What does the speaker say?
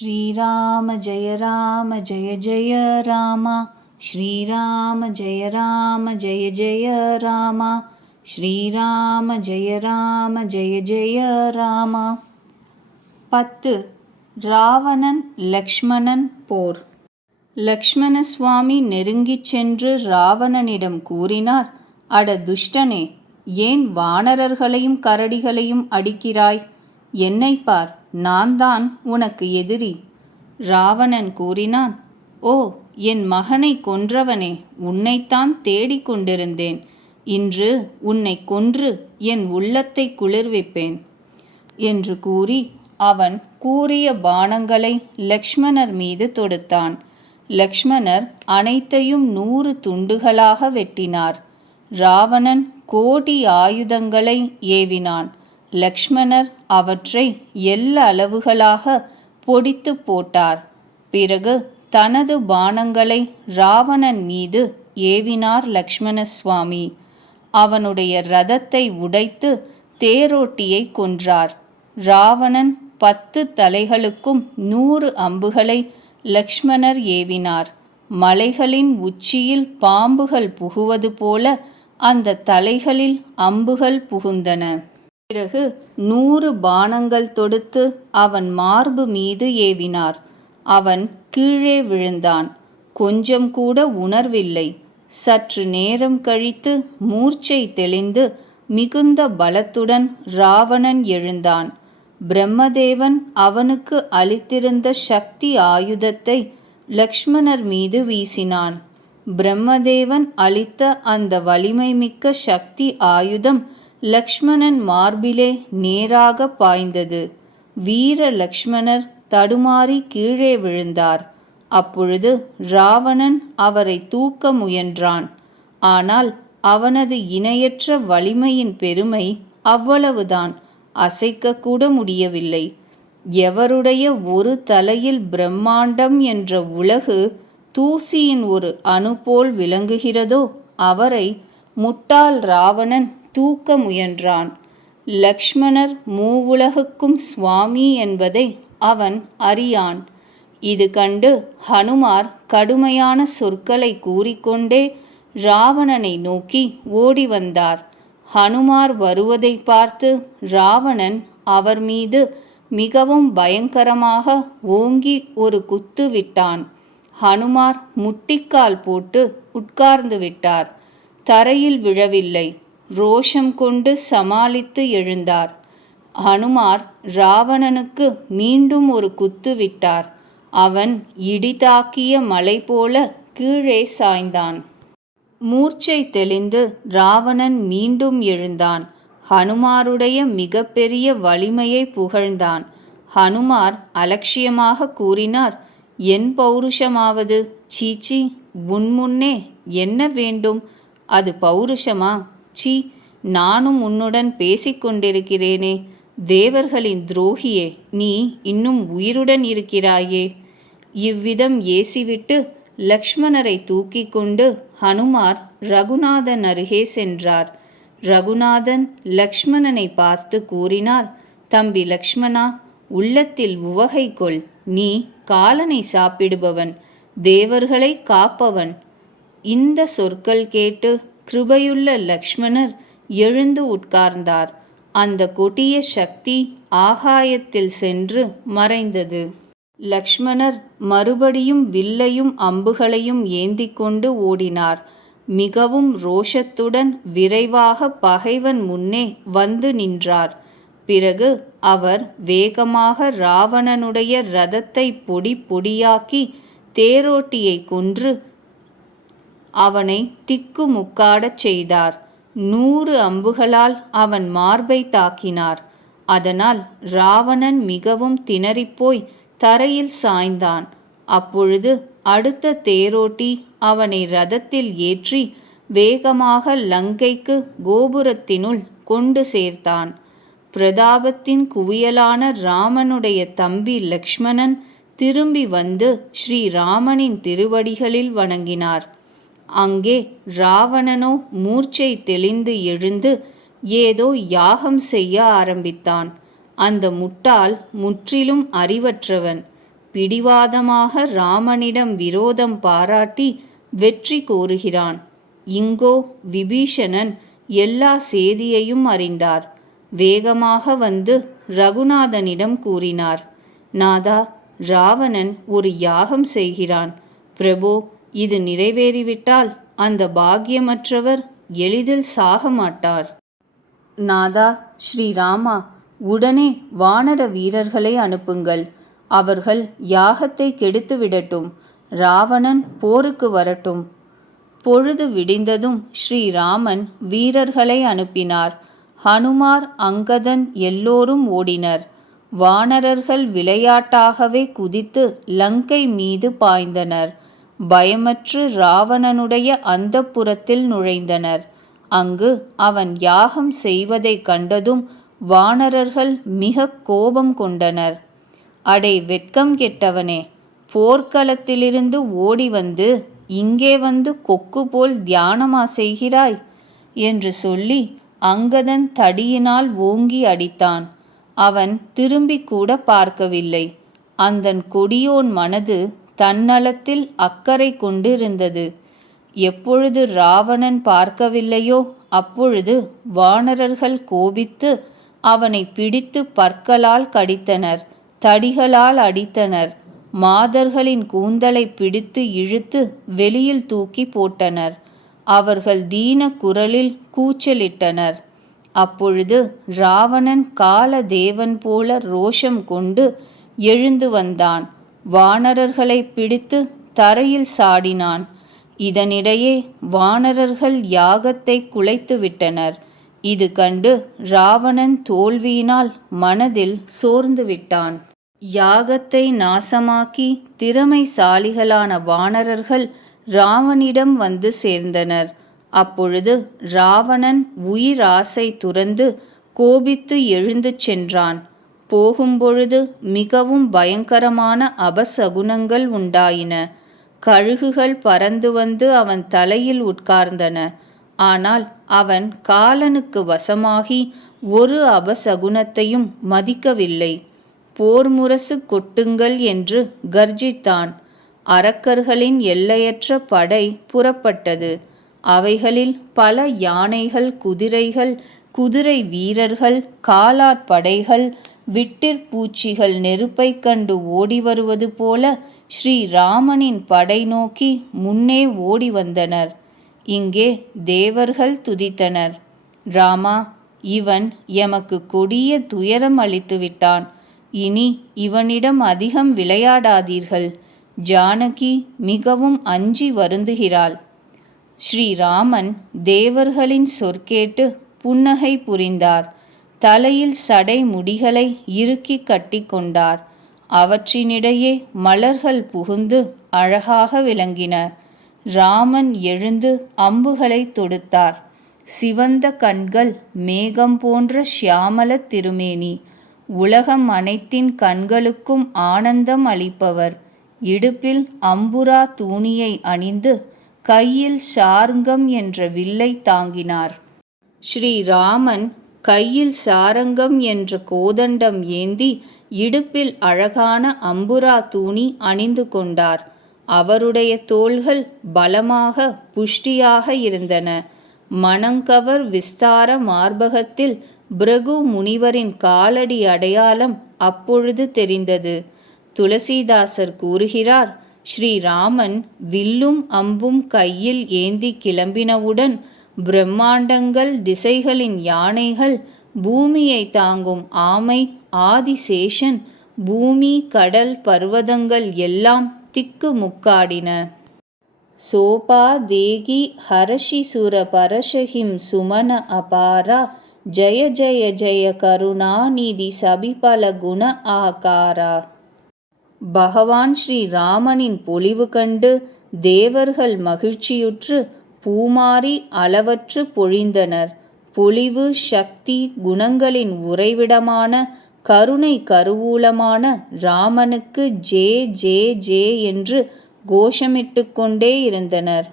श्रीराम जय राम जय जय राम श्रीराम जय राम जय जय राम श्रीराम जय राम जय जय ராம பத்து ராவணன் லக்ஷ்மணன் போர் லக்ஷ்மண சுவாமி நெருங்கிச் சென்று ராவணனிடம் கூறினார் அட துஷ்டனே ஏன் வானரர்களையும் கரடிகளையும் அடிக்கிறாய் என்னை பார் நான் தான் உனக்கு எதிரி. ராவணன் கூறினான் ஓ என் மகனை கொன்றவனே உன்னைத்தான் தேடிக் கொண்டிருந்தேன். இன்று உன்னை கொன்று என் உள்ளத்தை குளிர்விப்பேன். என்று கூறி அவன் கூறிய பானங்களை லக்ஷ்மணர் மீது தொடுத்தான். லக்ஷ்மணர் அனைத்தையும் நூறு துண்டுகளாக வெட்டினார். ராவணன் கோடி ஆயுதங்களை ஏவினான். லக்ஷ்மணர் அவற்றை எல்லா அளவுகளாக பொடித்து போட்டார். பிறகு தனது பானங்களை ராவணன் மீது ஏவினார் லக்ஷ்மண சுவாமி அவனுடைய ரதத்தை உடைத்து தேரோட்டியை கொன்றார். ராவணன் பத்து தலைகளுக்கும் நூறு அம்புகளை லக்ஷ்மணர் ஏவினார். மலைகளின் உச்சியில் பாம்புகள் புகுவது போல அந்த தலைகளில் அம்புகள் புகுந்தன. பிறகு நூறு பானங்கள் தொடுத்து அவன் மார்பு மீது ஏவினார். அவன் கீழே விழுந்தான். கொஞ்சம் கூட உணர்வில்லை. சற்று நேரம் கழித்து மூர்ச்சை தெளிந்து மிகுந்த பலத்துடன் ராவணன் எழுந்தான். பிரம்மதேவன் அவனுக்கு அளித்திருந்த சக்தி ஆயுதத்தை லக்ஷ்மணர் மீது வீசினான். பிரம்மதேவன் அளித்த அந்த வலிமை மிக்க சக்தி ஆயுதம் லக்ஷ்மணன் மார்பிலே நேராக பாய்ந்தது. வீர லக்ஷ்மணர் தடுமாறி கீழே விழுந்தார். அப்பொழுது ராவணன் அவரை தூக்க முயன்றான். ஆனால் அவனது இணையற்ற வலிமையின் பெருமை அவ்வளவுதான் அசைக்கக்கூட முடியவில்லை. எவருடைய ஒரு தலையில் பிரம்மாண்டம் என்ற உலகு தூசியின் ஒரு அணு போல் விளங்குகிறதோ அவரை முட்டாள் ராவணன் தூக்க முயன்றான். லக்ஷ்மணர் மூவுலகுக்கும் சுவாமி என்பதை அவன் அறியான். இது கண்டு ஹனுமார் கடுமையான சொற்களை கூறிக்கொண்டே ராவணனை நோக்கி ஓடி வந்தார். ஹனுமார் வருவதை பார்த்து ராவணன் அவர் மீது மிகவும் பயங்கரமாக ஓங்கி ஒரு குத்து விட்டான். ஹனுமார் முட்டிக்கால் போட்டு உட்கார்ந்து விட்டார். தரையில் விழவில்லை. ரோஷம் கொண்டு சமாளித்து எழுந்தார். ஹனுமார் ராவணனுக்கு மீண்டும் ஒரு குத்து விட்டார். அவன் இடிதாக்கிய மலை போல கீழே சாய்ந்தான். மூர்ச்சை தெளிந்து ராவணன் மீண்டும் எழுந்தான். ஹனுமாருடைய மிகப்பெரிய வலிமையை புகழ்ந்தான். ஹனுமார் அலட்சியமாக கூறினார் என் பௌருஷமாவது சீச்சி உன்முன்னே என்ன வேண்டும்? அது பௌருஷமா? சீ நானும் உன்னுடன் பேசிக்கொண்டிருக்கிறேனே. தேவர்களின் துரோகியே நீ இன்னும் உயிருடன் இருக்கிறாயே. இவ்விதம் ஏசிவிட்டு லக்ஷ்மணரை தூக்கி கொண்டு ஹனுமார் ரகுநாதன் அருகே சென்றார். ரகுநாதன் லக்ஷ்மணனை பார்த்து கூறினார் தம்பி லக்ஷ்மணா உள்ளத்தில் உவகை கொள் நீ காலனை சாப்பிடுபவன் தேவர்களை காப்பவன். இந்த சொற்கள் கேட்டு கிருபையுள்ள லக்ஷ்மணர் எழுந்து உட்கார்ந்தார். அந்த கொடிய சக்தி ஆகாயத்தில் சென்று மறைந்தது. லக்ஷ்மணர் மறுபடியும் வில்லையும் அம்புகளையும் ஏந்தி கொண்டு ஓடினார். மிகவும் ரோஷத்துடன் விரைவாக பகைவன் முன்னே வந்து நின்றார். பிறகு அவர் வேகமாக ராவணனுடைய ரதத்தை பொடி பொடியாக்கி தேரோட்டியை கொன்று அவனை திக்கு முக்காடச் செய்தார். நூறு அம்புகளால் அவன் மார்பை தாக்கினார். அதனால் ராவணன் மிகவும் திணறிப்போய் தரையில் சாய்ந்தான். அப்பொழுது அடுத்த தேரோட்டி அவனை ரதத்தில் ஏற்றி வேகமாக லங்கைக்கு கோபுரத்தினுள் கொண்டு சேர்த்தான். பிரதாபத்தின் குவியலான ராமனுடைய தம்பி லக்ஷ்மணன் திரும்பி வந்து ஸ்ரீராமனின் திருவடிகளில் வணங்கினார். அங்கே ராவணனோ மூர்ச்சை தெளிந்து எழுந்து ஏதோ யாகம் செய்ய ஆரம்பித்தான். அந்த முட்டாள் முற்றிலும் அறிவற்றவன். பிடிவாதமாக ராமனிடம் விரோதம் பாராட்டி வெற்றி கோருகிறான். இங்கோ விபீஷணன் எல்லா சேதியையும் அறிந்தார். வேகமாக வந்து ரகுநாதனிடம் கூறினார் நாதா ராவணன் ஒரு யாகம் செய்கிறான். பிரபு இது நிறைவேறிவிட்டால் அந்த பாக்கியமற்றவர் எளிதில் சாக மாட்டார். நாதா ஸ்ரீராமா உடனே வானர வீரர்களை அனுப்புங்கள். அவர்கள் யாகத்தை கெடுத்து விடட்டும். ராவணன் போருக்கு வரட்டும். பொழுது விடிந்ததும் ஸ்ரீராமன் வீரர்களை அனுப்பினார். ஹனுமார் அங்கதன் எல்லோரும் ஓடினர். வானரர்கள் விளையாட்டாகவே குதித்து லங்கை மீது பாய்ந்தனர். பயமற்று ராவணனுடைய அந்தப்புறத்தில் நுழைந்தனர். அங்கு அவன் யாகம் செய்வதைக் கண்டதும் வானரர்கள் மிக கோபம் கொண்டனர். அடே வெட்கம் கெட்டவனே போர்க்களத்திலிருந்து ஓடி வந்து இங்கே வந்து கொக்கு போல் தியானமா செய்கிறாய்? என்று சொல்லி அங்கதன் தடியினால் ஓங்கி அடித்தான். அவன் திரும்பி கூட பார்க்கவில்லை. அந்தன் கொடியோன் மனது தன்னலத்தில் அக்கறை கொண்டிருந்தது. எப்பொழுது ராவணன் பார்க்கவில்லையோ அப்பொழுது வானரர்கள் கோபித்து அவனை பிடித்து பற்களால் கடித்தனர் தடிகளால் அடித்தனர் மாதர்களின் கூந்தலை பிடித்து இழுத்து வெளியில் தூக்கி போட்டனர் அவர்கள் தீன குரலில் கூச்சலிட்டனர். அப்பொழுது ராவணன் கால தேவன் போல ரோஷம் கொண்டு எழுந்து வந்தான். வானரர்களை பிடித்து தரையில் சாடினான். இதனிடையே வானரர்கள் யாகத்தை குலைத்து விட்டனர். இது கண்டு ராவணன் தோல்வியினால் மனதில் சோர்ந்து விட்டான். யாகத்தை நாசமாக்கி திறமைசாலிகளான வானரர்கள் ராவனிடம் வந்து சேர்ந்தனர். அப்பொழுது ராவணன் உயிராசை துறந்து கோபித்து எழுந்து சென்றான். போகும்பொழுது மிகவும் பயங்கரமான அபசகுனங்கள் உண்டாயின. கழுகுகள் பறந்து வந்து அவன் தலையில் உட்கார்ந்தன. ஆனால் அவன் காலனுக்கு வசமாகி ஒரு அபசகுனத்தையும் மதிக்கவில்லை. போர் முரசு கொட்டுங்கள் என்று கர்ஜித்தான். அரக்கர்களின் எல்லையற்ற படை புறப்பட்டது. அவைகளில் பல யானைகள் குதிரைகள் குதிரை வீரர்கள் காலாட்படைகள் விட்டிற்பூச்சிகள் நெருப்பைக் கண்டு ஓடி வருவது போல ஸ்ரீராமனின் படை நோக்கி முன்னே ஓடி வந்தனர். இங்கே தேவர்கள் துதித்தனர். ராமா இவன் எமக்கு கொடிய துயரம் அளித்துவிட்டான். இனி இவனிடம் அதிகம் விளையாடாதீர்கள். ஜானகி மிகவும் அஞ்சி வருந்துகிறாள். ஸ்ரீராமன் தேவர்களின் சொற்கேட்டு புன்னகை புரிந்தார். தலையில் சடை முடிகளை இறுக்கி கட்டிக்கொண்டார் அவற்றினிடையே மலர்கள் புகுந்து அழகாக விளங்கின. ராமன் எழுந்து அம்புகளை தொடுத்தார். சிவந்த கண்கள் மேகம் போன்ற ஷியாமல திருமேனி. உலகம் அனைத்தின் கண்களுக்கும் ஆனந்தம் அளிப்பவர். இடுப்பில் அம்புரா தூணியை அணிந்து கையில் சார்ங்கம் என்ற வில்லை தாங்கினார். ஸ்ரீராமன் கையில் சாரங்கம் என்ற கோதண்டம் ஏந்தி இடுப்பில் அழகான அம்புரா தூணி அணிந்து கொண்டார். அவருடைய தோள்கள் பலமாக புஷ்டியாக இருந்தன. மணங்கவர் விஸ்தார மார்பகத்தில் பிரகு முனிவரின் காலடி அடையாளம் அப்பொழுது தெரிந்தது. துளசிதாசர் கூறுகிறார் ஸ்ரீராமன் வில்லும் அம்பும் கையில் ஏந்தி கிளம்பினவுடன் பிரம்மாண்டங்கள் திசைகளின் யானைகள் பூமியை தாங்கும் ஆமை ஆதிசேஷன் பூமி கடல் பர்வதங்கள் எல்லாம் திக்கு முக்காடின. சோபா தேகி ஹரஷி சுர பரஷஹிம் சுமன அபாரா ஜய ஜய ஜய கருணாநிதி சபிபல குண ஆகாரா. பகவான் ஸ்ரீ ராமனின் பொலிவு கண்டு தேவர்கள் மகிழ்ச்சியுற்று பூமாரி அளவற்று பொழிந்தனர். பொலிவு சக்தி குணங்களின் உறைவிடமான கருணை கருவூலமான ராமனுக்கு ஜே ஜே ஜே என்று கோஷமிட்டு கொண்டே இருந்தனர்.